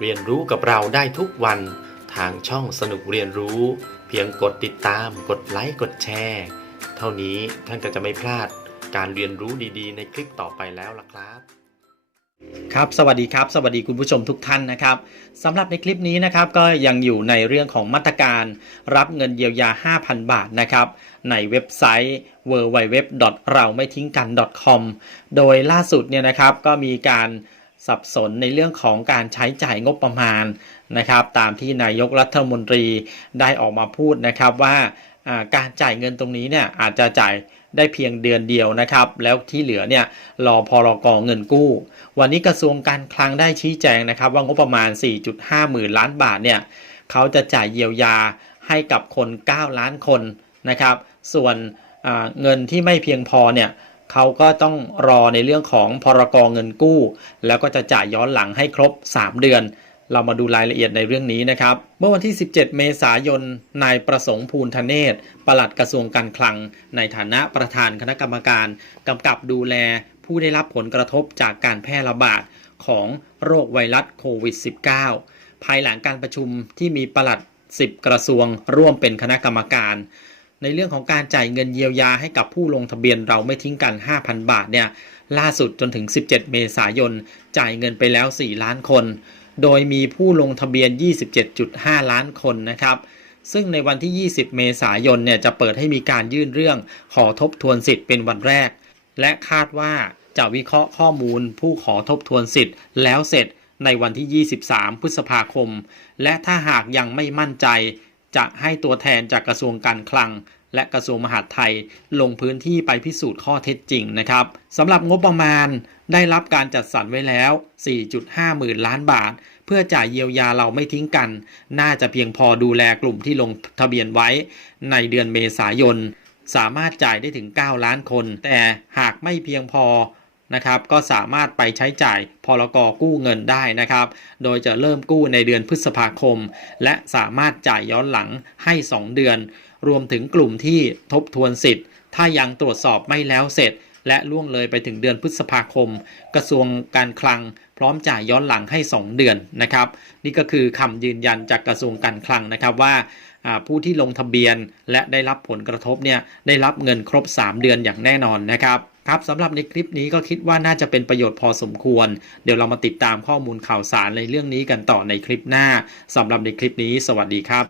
เรียนรู้กับเราได้ทุกวัน ทางช่องสนุกเรียนรู้ เพียงกดติดตาม กดไลค์กดแชร์เท่านี้ท่านก็จะไม่พลาดการเรียนรู้ดีๆ ในคลิปต่อไปแล้วล่ะครับครับสวัสดีครับ สวัสดีคุณผู้ชมทุกท่านนะครับสำหรับในคลิปนี้นะครับก็ยังอยู่ในเรื่องของมาตรการรับเงินเยียวยา 5,000 บาทนะครับในเว็บไซต์ w w w เราไม่ทิ้งกัน .com โดยล่าสุดเนี่ยนะครับก็มีการ สับสนในเรื่องของการใช้จ่ายงบประมาณนะครับ ตามที่นายกรัฐมนตรีได้ออกมาพูดนะครับว่าการจ่ายเงินตรงนี้เนี่ยอาจจะจ่ายได้เพียงเดือนเดียวนะครับ แล้วที่เหลือเนี่ยรอพรกองเงินกู้ วันนี้กระทรวงการคลังได้ชี้แจงนะครับ ว่างบประมาณ 4.5 หมื่นล้านบาทเนี่ยเขาจะจ่ายเยียวยาให้กับคน 9 ล้านคนนะครับ ส่วนเงินที่ไม่เพียงพอเนี่ย เขาก็ต้องรอในเรื่องของพรกเงินกู้ แล้วก็จะจ่ายย้อนหลังให้ครบ 3 เดือน เรามาดูรายละเอียดในเรื่องนี้นะครับ เมื่อวันที่ 17 เมษายนนายประสงค์ภูลธเนศปลัดกระทรวงการคลัง ในฐานะประธานคณะกรรมการกำกับดูแลผู้ได้รับผลกระทบจากการแพร่ระบาดของโรคไวรัสโควิด -19 ภายหลังการประชุมที่มีปลัด 10 กระทรวงร่วมเป็นคณะกรรมการ ในเรื่องของการจ่ายเงินเยียวยาให้กับผู้ลงทะเบียนเราไม่ทิ้งกัน 5,000 บาทเนี่ยล่าสุดจนถึง 17 เมษายน จ่ายเงินไปแล้ว 4 ล้านคน โดยมีผู้ลงทะเบียน 27.5 ล้านคนนะครับซึ่งในวันที่ 20 เมษายนเนี่ยจะเปิดให้มีการยื่นเรื่องขอทบทวนสิทธิ์เป็นวันแรก และคาดว่าจะวิเคราะห์ข้อมูลผู้ขอทบทวนสิทธิ์แล้วเสร็จในวันที่ 23 พฤษภาคม และถ้าหากยังไม่มั่นใจ จะให้ตัวแทนจากกระทรวงการคลัง และกระทรวงมหาดไทยลงพื้นที่ไปพิสูจน์ข้อเท็จจริงนะครับสำหรับงบประมาณได้รับการจัดสรรไว้แล้ว 4.5 หมื่นล้านบาท เพื่อจ่ายเยียวยาเราไม่ทิ้งกัน น่าจะเพียงพอดูแลกลุ่มที่ลงทะเบียนไว้ ในเดือนเมษายน สามารถจ่ายได้ถึง 9 ล้านคน แต่หากไม่เพียงพอ นะครับก็สามารถไปใช้จ่ายพรกกู้เงินได้นะครับ โดยจะเริ่มกู้ในเดือนพฤษภาคม และสามารถจ่ายย้อนหลังให้ 2 เดือน รวมถึงกลุ่มที่ทบทวนสิทธิ์ ถ้ายังตรวจสอบไม่แล้วเสร็จ และล่วงเลยไปถึงเดือนพฤษภาคม กระทรวงการคลัง พร้อมจ่ายย้อนหลังให้ 2 เดือนนะครับ นี่ก็คือคำยืนยันจากกระทรวงการคลังนะครับว่าอ่าผู้ที่ลงทะเบียนและได้รับผลกระทบเนี่ยได้รับเงินครบ 3 เดือนอย่างแน่นอนนะครับ ครับสำหรับในคลิปนี้ก็คิดว่าน่าจะเป็นประโยชน์พอสมควร เดี๋ยวเรามาติดตามข้อมูลข่าวสารในเรื่องนี้กันต่อในคลิปหน้าสำหรับในคลิปนี้ สวัสดีครับ